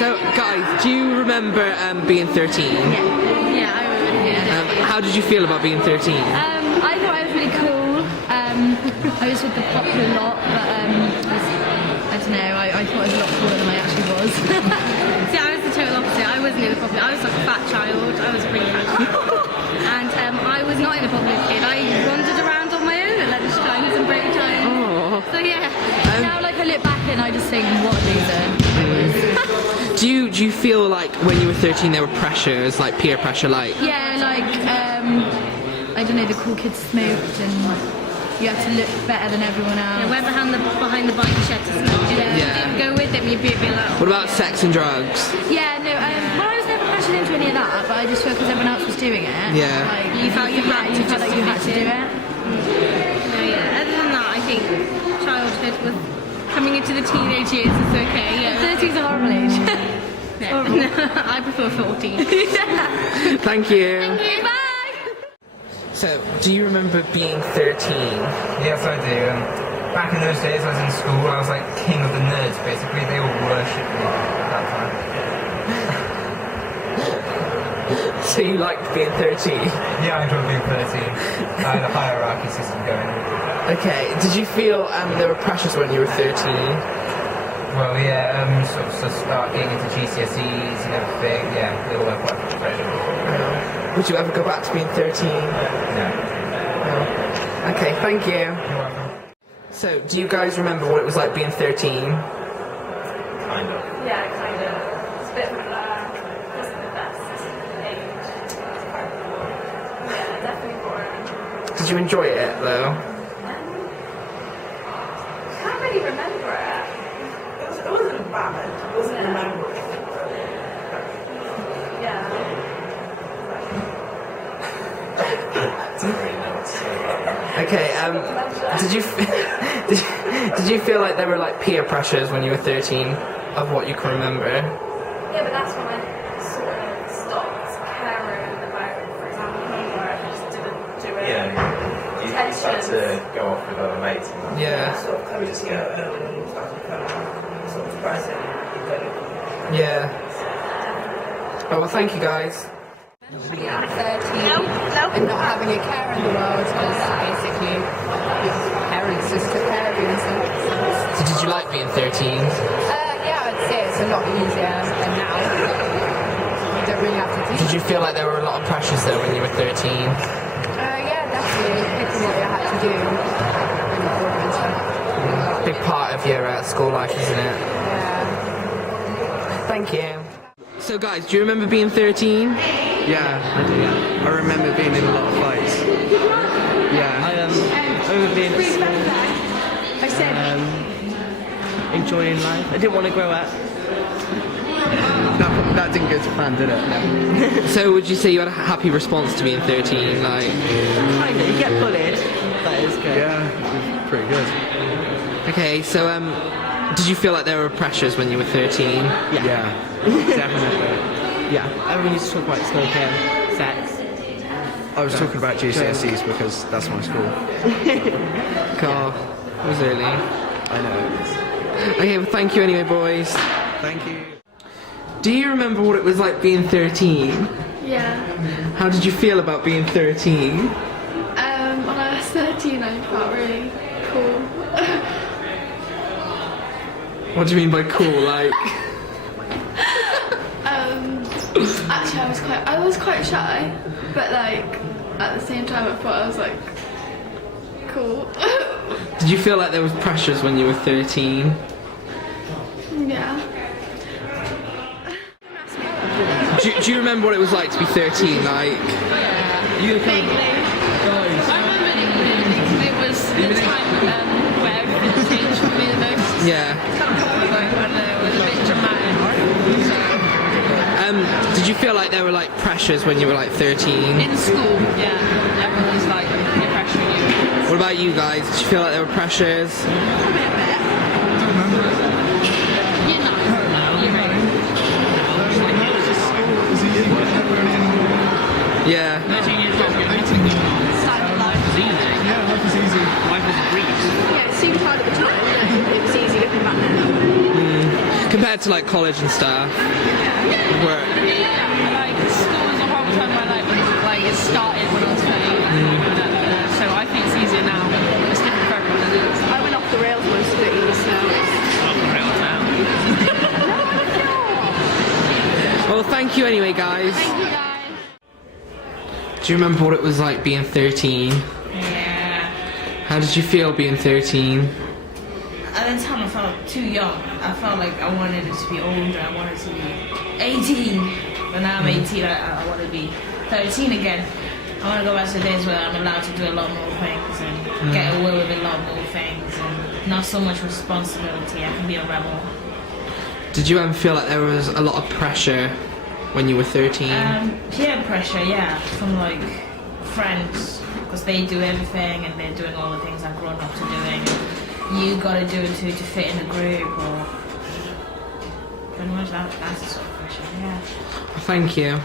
So, guys, do you remember being 13? Yeah, I remember. Yeah. How did you feel about being 13? I thought I was really cool. I was with the popular lot, but I don't know. I thought I was a lot cooler than I actually was. See, I was the total opposite. I wasn't in the popular. I was like a fat child. I was a really fat child, and I was not in the popular kid. I wandered around on my own at lunchtimes and break time. Oh. So yeah. Now, like I look back and I just think, what a loser I was. Do you feel like when you were 13 there were pressures, like peer pressure, like? Yeah, like I don't know, the cool kids smoked and you had to look better than everyone else. Yeah, went behind the bike shed to smoke. Yeah. If you didn't go with them, you'd be a bit like. What about sex and drugs? Yeah, no. Well, I was never pressured into any of that, but I just felt because everyone else was doing it. Yeah. Like you felt like you had to do it. No, yeah. Other than that, I think childhood was coming into the teenage years is okay. Yeah. 13's a horrible age. No, I prefer 14. Thank you. Thank you. Bye. So, do you remember being 13? Yes, I do. Back in those days, I was in school. I was like king of the nerds, basically. They all worshipped me at that time. So you liked being 13? Yeah, I enjoyed being 13. I had a hierarchy system going. Okay, did you feel there were pressures when you were 13? Well, yeah, sort of start getting into GCSEs and everything. Yeah, they all have quite much pressure. Would you ever go back to being 13? No. No. Okay, thank you. You're welcome. So, do you guys remember what it was like being 13? Kind of. Yeah, kind of. It's a bit wasn't the best age. Yeah, definitely boring. Did you enjoy it, though? Can't really remember it. It wasn't bad. It wasn't memorable. Yeah. Okay, did you feel like there were like peer pressures when you were 13 of what you can remember? Yeah, but that's when I sort of stopped caring about, for example, homework. I just didn't do it. Yeah, you start to go off with other mates and that. Yeah. Sort of coming together and starting to become sort of present. Yeah. Oh, well, thank you guys. 13 and not having a care in the world was basically parents just took care of you and stuff. So did you like being 13? Yeah, I'd say it's a lot easier than now. You don't really have to do. Did you feel like there were a lot of pressures though when you were 13? Yeah, definitely. Picking what you had to do when you're bored and stuff. Big part of your school life, isn't it? Yeah. Thank you. So guys, do you remember being 13? Yeah, I do. Yeah. I remember being in a lot of fights. Yeah. I remember being at school. I said. Enjoying life. I didn't want to grow up. That didn't go to plan, did it? No. So would you say you had a happy response to being 13? Like, Kinda. You get bullied. That is good. Yeah, it was pretty good. okay, so did you feel like there were pressures when you were 13? Yeah. Definitely. Yeah, everyone used to talk about smoking, sex. I was talking about GCSEs because that's my school. God, it was early. I know. Okay, well thank you anyway, boys. Thank you. Do you remember what it was like being 13? Yeah. How did you feel about being 13? When I was 13, I felt really cool. What do you mean by cool? Like, Actually, I was quite shy, but like at the same time, I thought I was like cool. did you feel like there was pressures when you were 13? Yeah. Do you remember what it was like to be 13? Like, Vaguely. I remember it was the time where everything changed for me the most. yeah. I don't know, it was a bit dramatic. Did you feel like there were like pressures when you were like 13? In school, yeah, everyone was like peer pressuring you. What about you guys? Did you feel like there were pressures? You know, you're right. Yeah. 13 years old, life was easy. Yeah, life was easy. Life was a breeze. Yeah, it seemed hard at the time. It was easy looking back now. Compared compared to like college and stuff, where Like school was a horrible time in my life. Like it started when I was 13. So I think it's easier now. It's different for everyone. I went off the rails when I was 13, so Well, thank you anyway, guys. Thank you guys. Do you remember what it was like being 13? Yeah. How did you feel being 13? At the time I felt too young. I felt like I wanted it to be older. I wanted to be 18. But now I'm 18, I want to be 13 again. I want to go back to the days where I'm allowed to do a lot more things and get away with a lot more things and not so much responsibility. I can be a rebel. Did you ever feel like there was a lot of pressure when you were 13? Peer pressure, yeah, from like friends, because they do everything and they're doing all the things I've grown up to doing. You gotta do it too to fit in a group, or pretty much that's the sort of pressure, yeah. Thank you.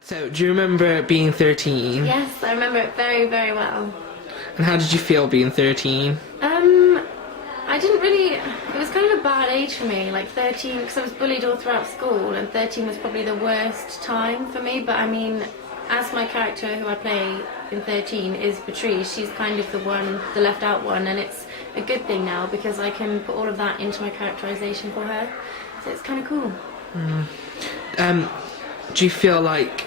So, do you remember being 13? Yes, I remember it very, very well. And how did you feel being 13? I didn't really, it was kind of a bad age for me, like 13, because I was bullied all throughout school, and 13 was probably the worst time for me, but I mean, as my character who I play in 13 is Patrice, she's kind of the left out one, and it's a good thing now, because I can put all of that into my characterization for her, so it's kind of cool. Do you feel like,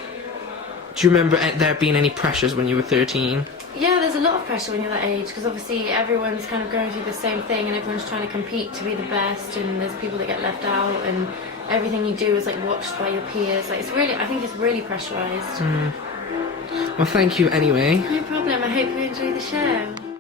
do you remember there being any pressures when you were 13? Yeah, there's a lot of pressure when you're that age, because obviously everyone's kind of going through the same thing and everyone's trying to compete to be the best, and there's people that get left out, and everything you do is like watched by your peers. Like, it's really, I think it's really pressurized. Well, thank you anyway. No problem, I hope you enjoy the show.